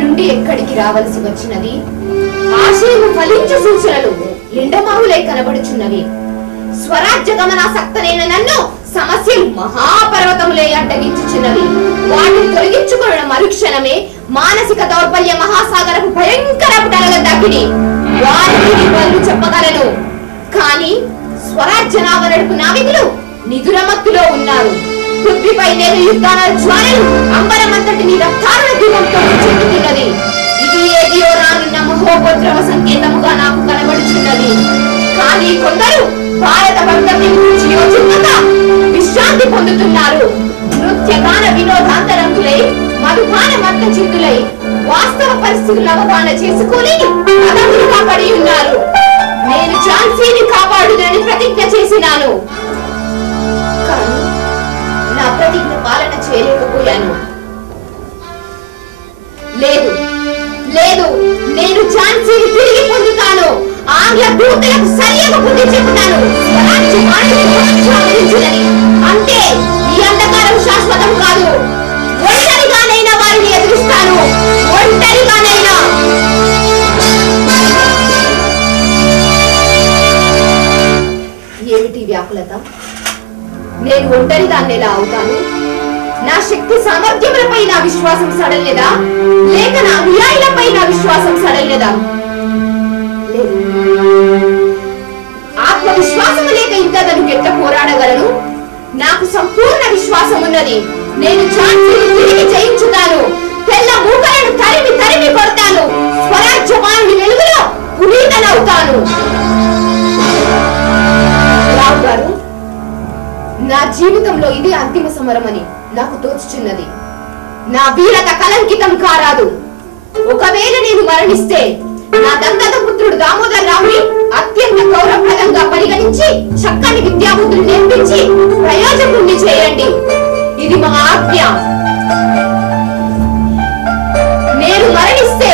నుండి ఎక్కడికి రావలసి వచ్చినది? ఆశయము ఫలించు సూచనలు ఎండమావులై కనబడుచున్నవి. స్వరాజ్య గమనాసక్తనైన నన్ను సమస్యలు మహాపర్వతములే అడ్డగించుచున్నవి. వాటిని తొలగించుకున్న మరుక్షణమే మానసిక దౌర్బల్య మహాసాగరపు భయంకరపు టలగ దగ్గిడి వారికి బదులు చెప్పగలను. కానీ స్వరాజ్య నావ నడుపు నావికులు నిదురమత్తులో ఉన్నారు. పృథ్వీపై నేను యుద్ధాల జ్వాలలు అంబరమంతటిని రక్తారుణ దీపంతో చెందుతున్నది. ఇది ఏదియో రానున్న మహోపద్రవ సంకేతముగా నాకు కనబడుచున్నది. కానీ కొందరు భారత భక్తి గురించి యోచించక విశ్రాంతి పొందుతున్నారు. నృత్యగాన వినోదాంతరంగులై మధుపాన మత్త చిందులై వాస్తవ పరిస్థితులను అవగాహన చేసుకుని అదములుగా పడి ఉన్నారు. నేను ఝాన్సీని కాపాడుదని ప్రతిజ్ఞ చేసినాను. కానీ నా ప్రతిజ్ఞ పాలన చేయలేకపోయాను. లేదు లేదు, నేను ఝాన్సీని తిరిగి పొందుతాను. ఆంగ్ల దూతలకు సరియైన బుద్ధి చెబుతాను. అంటే ఈ అంధకారం శాశ్వతం కాదు. ఒంటరిగానైనా వారిని ఎదురిస్తాను. ఒంటరిగానైనా. ఏమిటి వ్యాకులత? నేను ఒంటరిదాన్ని ఎలా అవుతాను? నా శక్తి సామర్థ్యములపై నా విశ్వాసం సడలేదా? లేక నా అనుయాయులపై నా విశ్వాసం సడలేదా? లేదు. ఆత్మవిశ్వాసము లేక ఇంతదను ఎట్లా పోరాడగలను? నాకు సంపూర్ణ విశ్వాసం ఉన్నది. నేను ఝాన్సీని తిరిగి జయించుతాను. తెల్ల మూకలను తరిమి తరిమి కొడతాను. స్వరాజ్యవాణి వెలుగులో పునీతనవుతాను. రావు గారు, నా జీవితంలో ఇది అంతిమ సమరమని నాకు తోచుచున్నది. నా వీరత కలంకితం కారాదు. ఒకవేళ నేను మరణిస్తే నా దంతక పుత్రుడు దామోదర్ రావుని అత్యంత గౌరవప్రదంగా పరిగణించి చక్కని విద్యాబుద్ధులు నేర్పించి ప్రయోజకుణ్ణి చేయండి. ఇది మా ఆజ్ఞ. నేను మరణిస్తే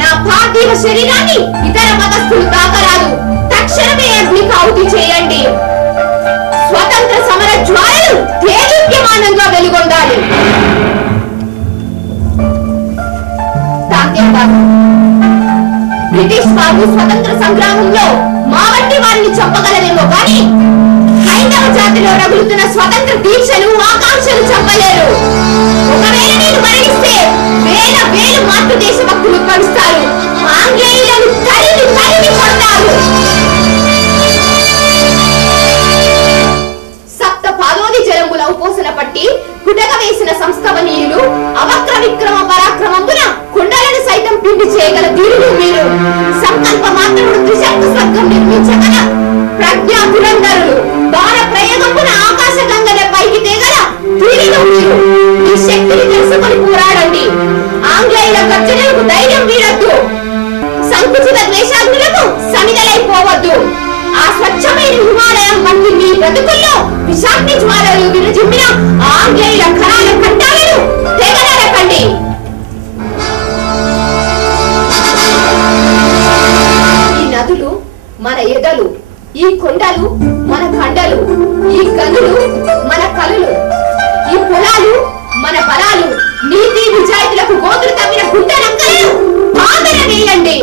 నా పార్థివ శరీరాన్ని ఇతర మతస్థులు తాకరాదు. తక్షణమే అగ్నికి ఆహుతి చేయండి. స్వతంత్ర సమర జ్వాలలు దేదీప్యమానంగా వెలుగొందాలి. బ్రిటిష్ వారు స్వతంత్ర సంగ్రామంలో మా వంటి వారిని చంపగలరేమో కానీ హైందవ జాతిలో రగులుతున్న స్వతంత్ర దీక్షలు ఆకాంక్షలు చంపలేరు. ఒకవేళ నేను మరణిస్తే వేల వేలు మాతృదేశ భక్తులు ఉద్భవిస్తారు. ఆంగ్లేయులను తరిమి తరిమి కొడతారు. సప్త పాదోది జలంబుల ఉపోసన పట్టి కుటక వేసిన సంస్థవనీయులు అవక్ర విక్రమ పరాక్రమంబున కుండలను సైతం పిండి చేయగల ధీరులు మీరు. సంకల్ప మాత్రముడు త్రిశంకు స్వర్గం నిర్మించగల ప్రజ్ఞా దురంధరులు. బాణ ప్రయోగంబున ఆకాశ గంగనే పైకి తేగల ధీరులు మీరు. ఈ శక్తిని తెలుసుకొని పోరాడండి. ఆంగ్లేయుల గర్జనలకు ధైర్యం వీడద్దు. సంకుచిత ద్వేషాగ్నులకు సమిదలైపోవద్దు. ఆ స్వచ్ఛమైన హిమాలయం వంటి మీ బ్రతుకుల్లో విషాగ్ని జ్వాలలు విరజిమ్మిన ఆంగ్లేయుల ఖరాల కంటాలను తెగనరకండి. ఈ నదులు మన ఎదలు, ఈ కొండలు మన కండలు, ఈ గనులు మన కలులు, ఈ పొలాలు మన బలాలు. నీతి నిజాయితీలకు గోతులు తవ్విన గుండెనక్కలను ఆదర వేయండి.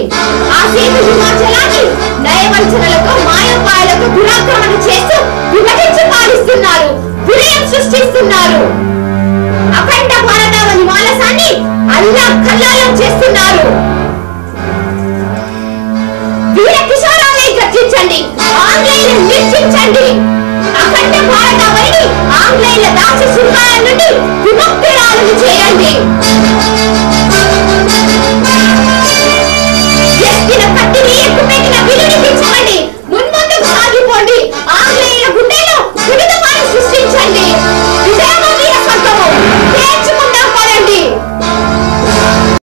ఆ సేతు హిమాచలాన్ని నయవంచనలతో మాయోపాయాలతో దురాక్రమణ చేస్తూ విభజించి పాలిస్తున్నారు. విలయం సృష్టిస్తున్నారు. అఖండ భారతావని మానసాన్ని అల్లా కల్లాలం చేస్తున్నారు. వీర కిషోరాలే గర్జించండి. ఆంగ్లేయులను నిర్చించండి. అఖండ భారతావని ఆంగ్లేయుల దాసి శృంగాల నుండి విముక్తురాలను చేయండి.